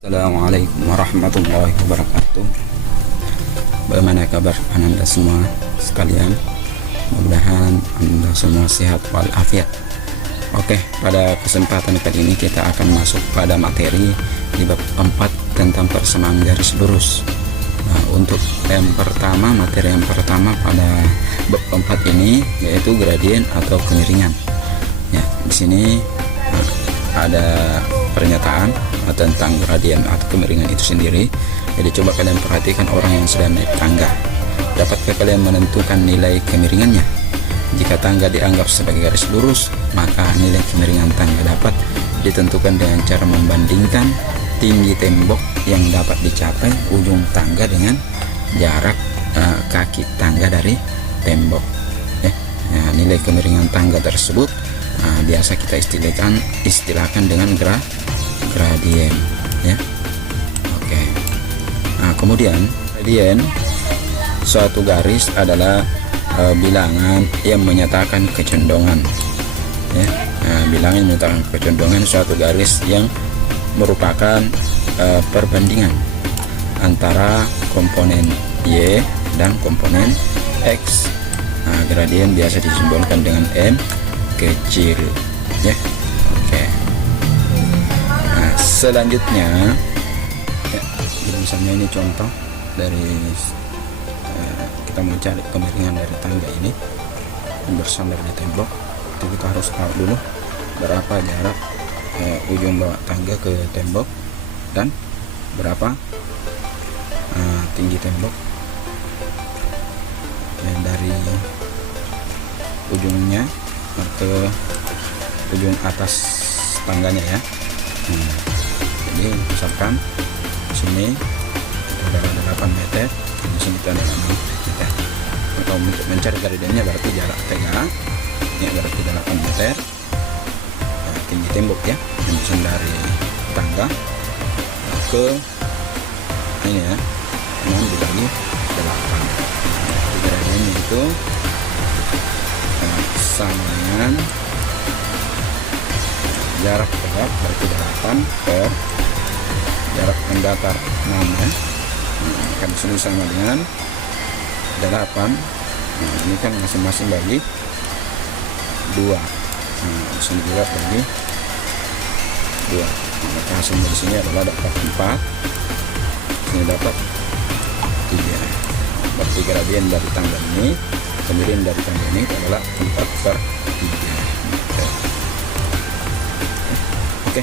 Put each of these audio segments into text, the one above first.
Assalamualaikum warahmatullahi wabarakatuh. Bagaimana kabar Anda semua sekalian? Mudah-mudahan Anda semua sehat walafiat. Oke, pada kesempatan kali ini kita akan masuk pada materi di bab 4 tentang persamaan garis lurus. Nah, untuk materi yang pertama pada bab 4 ini yaitu gradien atau kemiringan. Ya, di sini ada pernyataan tentang gradien atau kemiringan itu sendiri. Jadi coba kalian perhatikan orang yang sedang naik tangga. Dapatkah kalian menentukan nilai kemiringannya? Jika tangga dianggap sebagai garis lurus, maka nilai kemiringan tangga dapat ditentukan dengan cara membandingkan tinggi tembok yang dapat dicapai ujung tangga dengan jarak kaki tangga dari tembok. Nilai kemiringan tangga tersebut biasa kita istilahkan dengan gradien, ya. Oke. Nah, kemudian gradien suatu garis adalah bilangan yang menyatakan kecondongan, ya. Bilangan yang menyatakan kecondongan suatu garis yang merupakan perbandingan antara komponen Y dan komponen X. Gradien biasa disimbolkan dengan M kecil, ya. Oke. Selanjutnya, ya, misalnya ini contoh dari kita mencari kemiringan dari tangga ini yang bersandar di tembok. Itu kita harus tahu dulu berapa jarak ujung bawah tangga ke tembok dan berapa tinggi tembok dari ujungnya ke ujung atas tangganya, ya. Jadi misalkan di sini itu adalah 8 meter, di sini itu adalah 6 meter. Maka untuk mencari gradiennya berarti jarak tegak ini berarti 8 meter. Tinggi tembok, ya, yang dari tangga ke ini, ya, 6 dibagi 8. Gradiennya itu sama dengan jarak tegak berarti 8 per jarak mendatar 6, ya. Kan sini sama dengan 8. Ini kan masing-masing bagi 2. Di sini juga bagi 2. Maka hasilnya di sini adalah dapat 4. Ini dapat 3. Berarti gradien dari tangga ini, kemiringan dari tangga ini adalah 4 per 3 meter. Oke.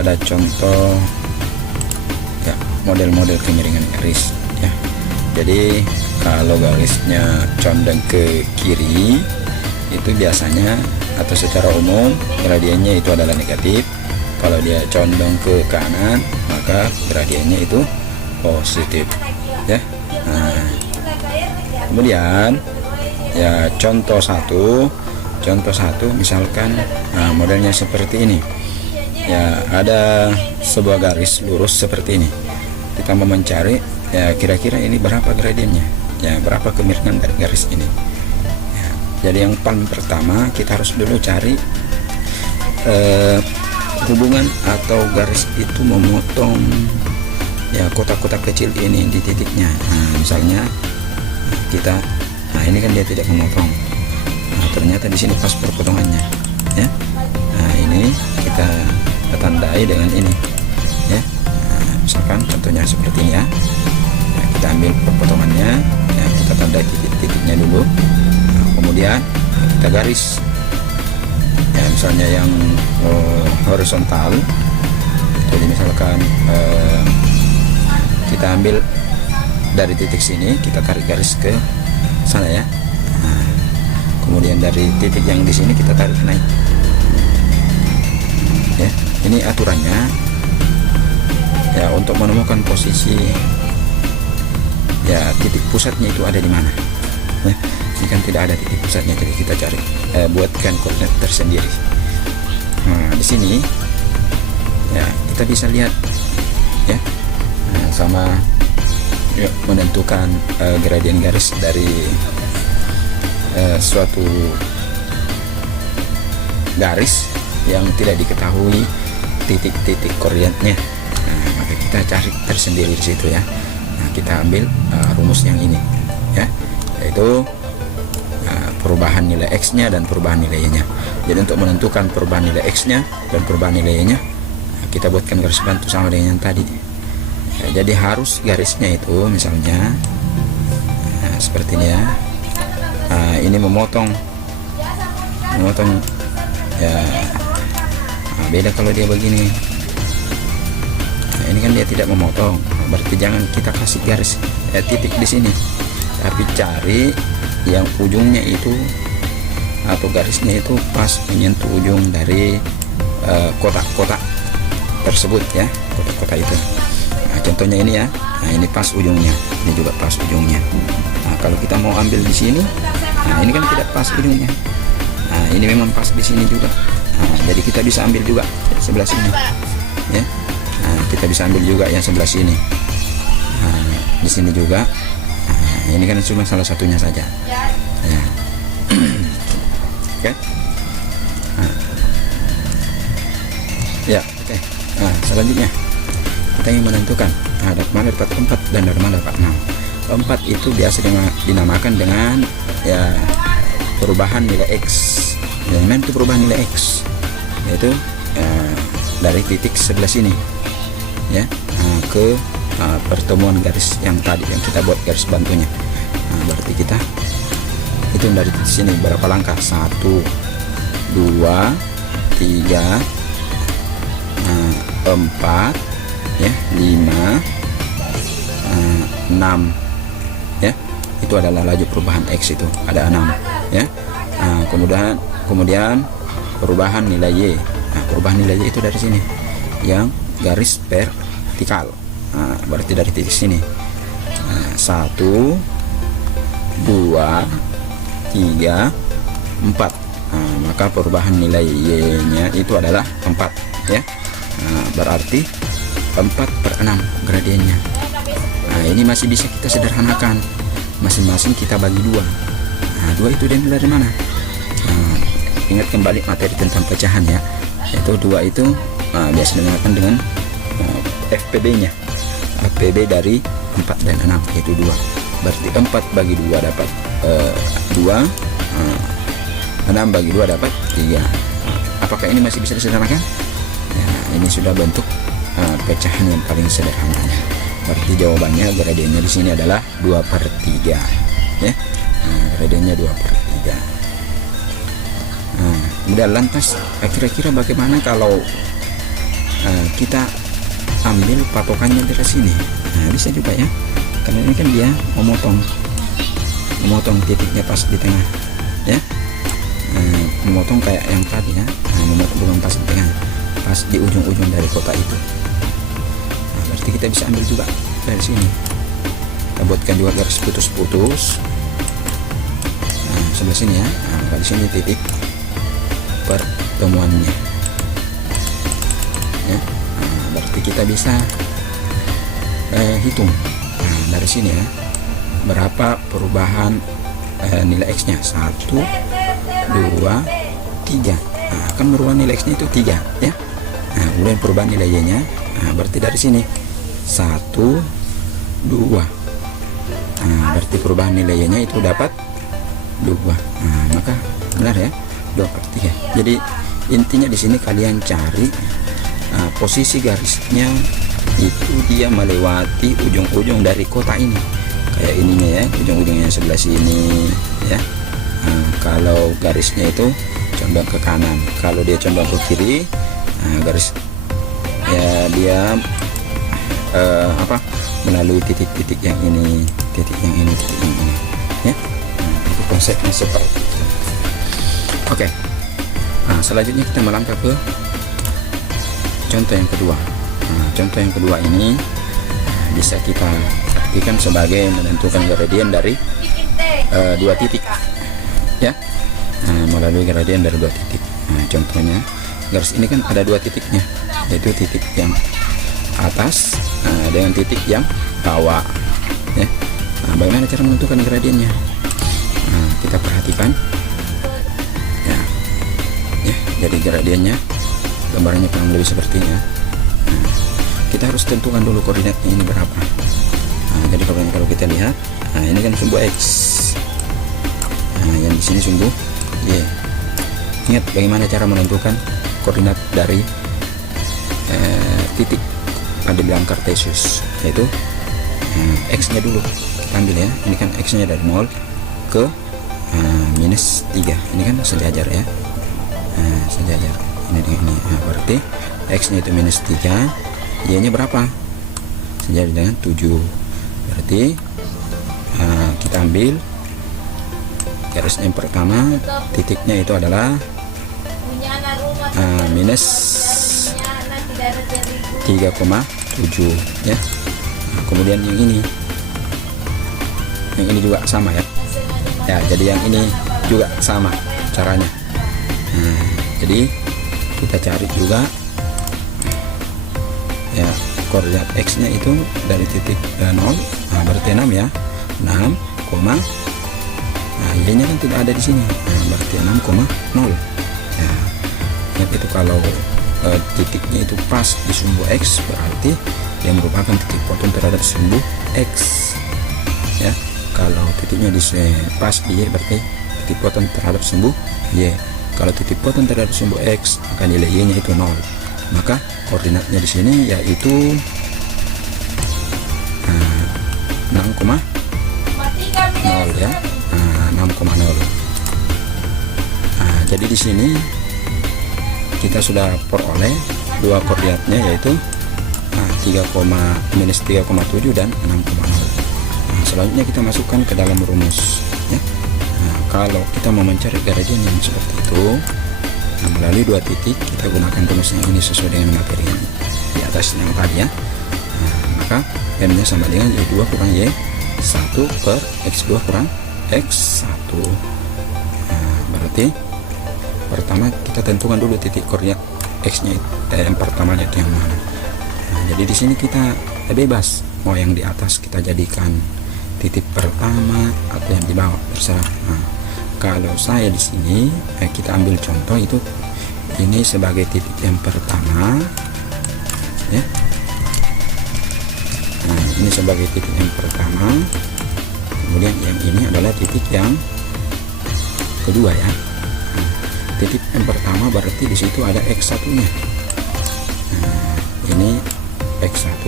Ada contoh, ya, model-model kemiringan garis, ya. Jadi kalau garisnya condong ke kiri itu biasanya atau secara umum gradiennya itu adalah negatif. Kalau dia condong ke kanan maka gradiennya itu positif, ya. Nah, kemudian ya contoh satu misalkan modelnya seperti ini, ya, ada sebuah garis lurus seperti ini. Kita mau mencari, ya, kira-kira ini berapa gradiennya, ya, berapa kemiringan dari garis ini, ya. Jadi yang paling pertama kita harus dulu cari hubungan atau garis itu memotong, ya, kotak-kotak kecil ini di titiknya. Misalnya kita, ini kan dia tidak memotong. Ternyata di sini pas perpotongannya, ya. Ini kita tandai dengan ini, ya. Misalkan contohnya seperti ini, ya. Kita ambil perpotongannya, ya, kita tandai titik-titiknya dulu. Kemudian kita garis, ya, misalnya yang horizontal. Jadi misalkan kita ambil dari titik sini, kita tarik garis ke sana, ya. Kemudian dari titik yang di sini kita tarik naik, ya. Ini aturannya, ya, untuk menemukan posisi, ya, titik pusatnya itu ada di mana, ya. Ini kan tidak ada titik pusatnya, jadi kita cari, buatkan koordinat tersendiri. Nah, di sini, ya, kita bisa lihat, ya, sama, ya, menentukan gradien garis dari suatu garis yang tidak diketahui titik-titik koordinatnya. Nah, maka kita cari tersendiri di situ ya. Nah, kita ambil rumus yang ini ya, yaitu perubahan nilai X-nya dan perubahan nilai Y-nya. Jadi untuk menentukan perubahan nilai X-nya dan perubahan nilai Y-nya, kita buatkan garis bantu sama dengan yang tadi ya. Jadi harus garisnya itu misalnya seperti ini ya. Ini memotong ya. Beda kalau dia begini. Ini kan dia tidak memotong, berarti jangan kita kasih garis titik di sini, tapi cari yang ujungnya itu atau garisnya itu pas menyentuh ujung dari kotak-kotak tersebut ya, kotak-kotak itu. Nah, contohnya ini ya. Nah, ini pas ujungnya, ini juga pas ujungnya. Nah, kalau kita mau ambil di sini, nah ini kan tidak pas ujungnya. Nah, ini memang pas di sini juga. Nah, jadi kita bisa ambil juga sebelah sini ya. Nah, kita bisa ambil juga yang sebelah sini. Nah, di sini juga. Nah, ini kan cuma salah satunya saja ya. Oke. Nah. Ya, oke. Nah, selanjutnya kita ingin menentukan dari mana dapat 4 dan dari mana dapat 6. 4 itu biasa dinamakan dengan ya perubahan nilai X. Yang mana itu perubahan nilai X? Yaitu dari titik sebelah sini ya, ke pertemuan garis yang tadi yang kita buat garis bantunya. Nah, berarti kita itu dari titik sini berapa langkah? 1 2 3 4 ya, 5 6 ya. Itu adalah laju perubahan X, itu ada 6 ya. Kemudian perubahan nilai Y. Nah, perubahan nilai Y itu dari sini yang garis vertikal. Nah, berarti dari titik sini 1 2 3 4. Nah, maka perubahan nilai Y-nya itu adalah 4 ya. Nah, berarti 4/6 gradiennya. Nah, ini masih bisa kita sederhanakan, masing-masing kita bagi 2. Nah, 2 itu dari mana? Nah, ingat kembali materi tentang pecahan ya, yaitu 2 itu biasa dinamakan dengan FPB-nya. FPB dari 4 dan 6 yaitu 2. Berarti 4 bagi 2 dapat 2, 6 bagi 2 dapat 3. Apakah ini masih bisa disederhanakan? Ya, ini sudah bentuk pecahan yang paling sederhananya. Berarti jawabannya gradiennya di sini adalah 2/3 ya. Nah, gradiennya 2/3. Nah, kemudian lantas kira-kira bagaimana kalau kita ambil patokannya dari sini? Nah, bisa juga ya, karena ini kan dia memotong titiknya pas di tengah ya. Memotong kayak yang tadi ya. Nah, memotong bukan pas di tengah, pas di ujung-ujung dari kotak itu. Nah, berarti kita bisa ambil juga dari sini. Kita buatkan juga garis putus-putus. Nah, sebelah sini ya. Nah, di sini titik pertemuannya ya. Nah, berarti kita bisa hitung dari sini ya, berapa perubahan nilai X nya. 1 2 3. Nah, kan perubahan nilai X nya itu 3 ya. Nah, kemudian perubahan nilai Y nya, nah, berarti dari sini 1 2. Nah, berarti perubahan nilai Y nya itu dapat 2. Nah, maka benar ya, 2/3. Jadi intinya di sini kalian cari posisi garisnya itu dia melewati ujung-ujung dari kotak ini, kayak ininya ya, ujung-ujungnya sebelah sini ya. Nah, kalau garisnya itu condong ke kanan, kalau dia condong ke kiri, garis ya dia melalui titik-titik yang ini, titik yang ini, titik yang ini ya. Nah, itu konsepnya seperti itu. Oke. Nah, selanjutnya kita melangkah ke contoh yang kedua. Nah, contoh yang kedua ini bisa kita artikan sebagai menentukan gradien dari 2 titik ya. Nah, melalui gradien dari 2 titik. Nah, contohnya garis ini kan ada 2 titiknya, yaitu titik yang atas dengan titik yang bawah ya. Nah, bagaimana cara menentukan gradiennya? Nah, kita perhatikan ya, jadi gradiennya gambarannya kurang lebih seperti ini ya. Nah, kita harus tentukan dulu koordinatnya ini berapa. Nah, jadi kalau kita lihat, nah ini kan sumbu X, nah yang di sini sumbu Y. Ingat bagaimana cara menentukan koordinat dari titik pada bilang Kartesius, yaitu X nya dulu kita ambil ya. Ini kan X nya dari 0 ke minus 3, ini kan sejajar ya. Sejajar ini dengan ini. Nah, berarti X nya itu minus 3, Y nya berapa? Sejajar dengan 7. Berarti kita ambil garis yang pertama, titiknya itu adalah minus 3,7 ya. Nah, kemudian yang ini juga sama ya. Jadi yang ini juga sama caranya. Nah, jadi kita cari juga ya koordinat X nya itu dari titik 0, nah berarti 6 ya, 6, nah Y nya kan tidak ada di sini, nah berarti 6,0 ya. Itu kalau titiknya itu pas di sumbu X, berarti dia merupakan titik potong terhadap sumbu X ya. Kalau titiknya pas di Y, berarti titik potong terhadap sumbu Y. Kalau titik potong terhadap sumbu X, maka nilai Y nya itu 0. Maka koordinatnya di sini yaitu 6,0 ya. 6,0. Jadi di sini kita sudah peroleh dua koordinatnya, yaitu minus 3,7 dan 6,0. Selanjutnya kita masukkan ke dalam rumus ya. Kalau kita mau mencari gradien yang seperti itu, melalui dua titik, kita gunakan rumus yang ini sesuai dengan materi yang di atas yang tadi ya. Maka M nya sama dengan Y2 kurang Y1 per X2 kurang X1. Berarti pertama kita tentukan dulu titik koordinat X nya yang pertamanya itu yang mana. Jadi di sini kita bebas mau yang di atas kita jadikan titik pertama atau yang di bawah, terserah. Kalau saya di sini kita ambil contoh itu ini sebagai titik yang pertama ya. Ini sebagai titik yang pertama, kemudian yang ini adalah titik yang kedua ya. Titik yang pertama berarti di situ ada X1 nya. Ini X1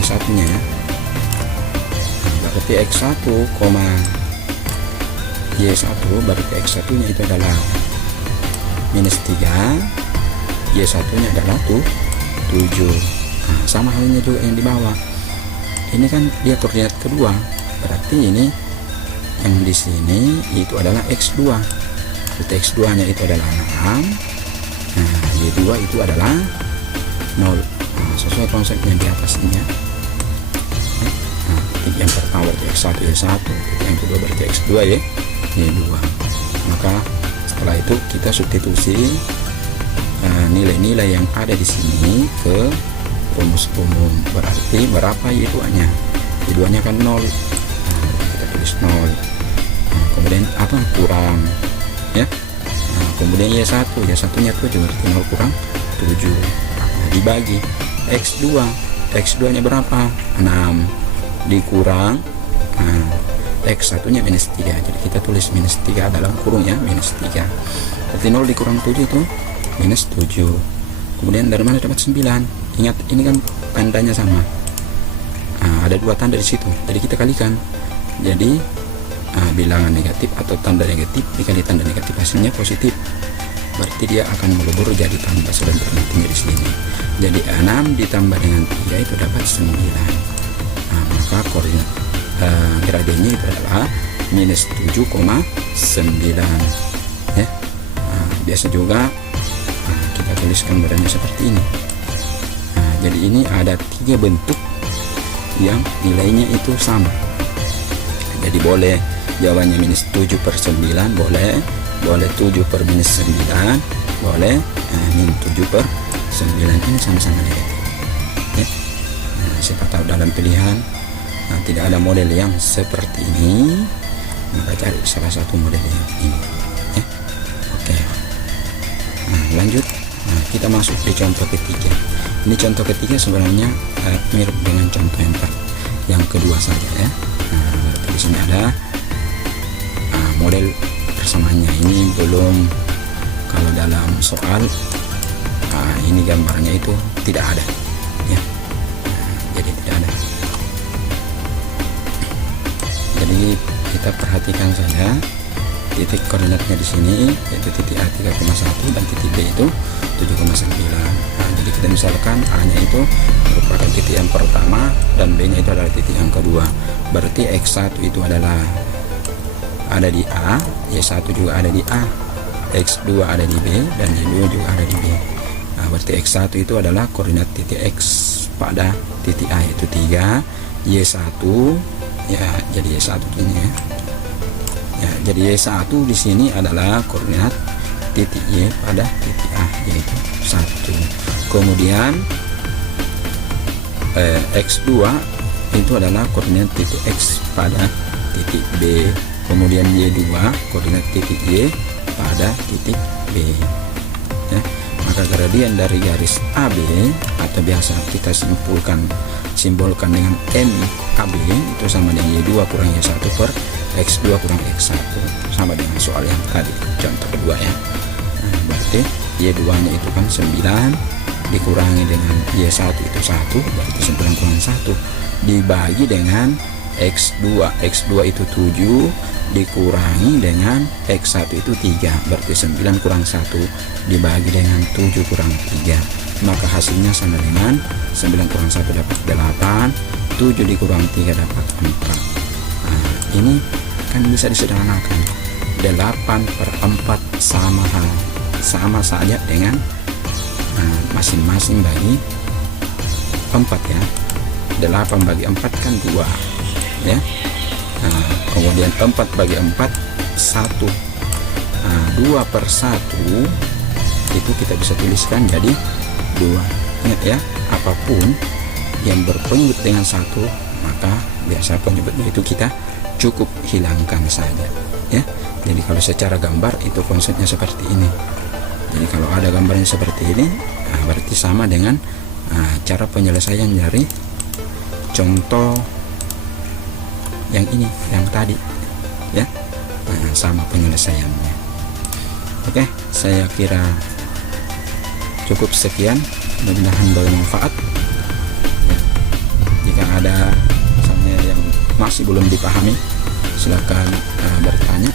Y1 nya ya. Berarti X1, Y1 berarti X1 nya itu adalah minus 3, Y1 nya adalah 7. Sama halnya juga yang di bawah. Ini kan dia koordinat kedua, berarti ini yang di sini itu adalah X2. X2 nya itu adalah 6. Y2 itu adalah 0. Sesuai konsep yang di atas ini ya. Titik yang pertama berarti X1 Y1, titik yang kedua berarti X2 Y2. Maka setelah itu kita substitusi nilai-nilai yang ada di sini ke rumus umum. Berarti berapa Y2 nya? Y2 nya kan 0. Kita tulis 0. Kemudian apa? Kurang ya. Kemudian Y1 nya 7, berarti 0 kurang 7. Dibagi X2 nya berapa? 6 dikurang X1 nya minus 3, jadi kita tulis minus 3 dalam kurung ya, minus 3. Berarti 0 dikurang 7 itu minus 7. Kemudian dari mana dapat 9? Ingat ini kan tandanya sama, ada dua tanda di situ, jadi kita kalikan. Jadi bilangan negatif atau tanda negatif dikali tanda negatif hasilnya positif, berarti dia akan melebur jadi tambah sebenarnya di sini. Jadi 6 ditambah dengan 3 itu dapat 9. Maka koordinat gradiennya itu adalah minus 7,9 ya. Biasa juga kita tuliskan badannya seperti ini. Jadi ini ada 3 bentuk yang nilainya itu sama. Jadi boleh jawabannya minus 7 per 9, boleh 7 per minus 9, boleh minus 7 per 9. Ini sama-sama negatif ya. Siapa tahu dalam pilihan tidak ada model yang seperti ini, maka cari salah satu model yang ini ya. Oke, nah, lanjut. Nah, kita masuk di contoh ketiga. Ini contoh ketiga sebenarnya mirip dengan contoh yang kedua saja ya. Nah, berarti di sini ada model persamaannya. Ini belum, kalau dalam soal ini gambarnya itu tidak ada ya. Jadi tidak ada. Jadi kita perhatikan saja titik koordinatnya di sini, yaitu titik A 3,1 dan titik B itu 7,9. Nah, jadi kita misalkan A-nya itu merupakan titik yang pertama dan B-nya itu adalah titik yang kedua. Berarti X1 itu adalah ada di A, Y1 juga ada di A, X2 ada di B, dan Y2 juga ada di B. Nah, berarti X1 itu adalah koordinat titik X pada titik A yaitu 3, Y1 ya, jadi Y1 ini ya. Ya, jadi Y1 di sini adalah koordinat titik Y pada titik A yaitu 1. Kemudian X2 itu adalah koordinat titik X pada titik B. Kemudian Y2 koordinat titik Y pada titik B. Ya, maka gradien dari garis AB atau biasa kita simbolkan dengan MAB itu sama dengan Y2 kurang Y1 per X2 kurang X1, sama dengan soal yang tadi contoh kedua ya. Nah, berarti Y2 nya itu kan 9 dikurangi dengan Y1 itu 1, berarti 9 kurang 1 dibagi dengan X2 itu 7 dikurangi dengan X1 itu 3, berarti 9 kurang 1 dibagi dengan 7 kurang 3, maka hasilnya sama dengan 9 kurang 1 dapat 8, 7 dikurang 3 dapat 4. Nah, ini kan bisa disederhanakan, 8/4 sama saja dengan masing-masing bagi 4 ya. 8 bagi 4 kan 2 ya. Nah, kemudian 4 bagi 4 1. Nah, 2/1 itu kita bisa tuliskan jadi 2. Ingat ya, apapun yang berpenyebut dengan 1 maka biasa penyebutnya itu kita cukup hilangkan saja ya. Jadi kalau secara gambar itu konsepnya seperti ini. Jadi kalau ada gambarnya seperti ini, berarti sama dengan cara penyelesaian dari contoh yang ini, yang tadi ya. Sama penyelesaiannya. Oke, saya kira cukup sekian, mudah-mudahan bermanfaat ya. Jika ada misalnya yang masih belum dipahami, silakan bertanya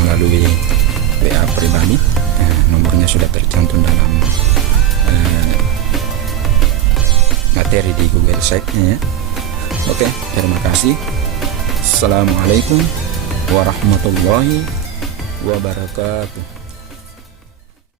melalui WA pribadi. Nomornya sudah tercantum dalam materi di Google Site-nya ya. Oke, terima kasih. Assalamualaikum warahmatullahi wabarakatuh.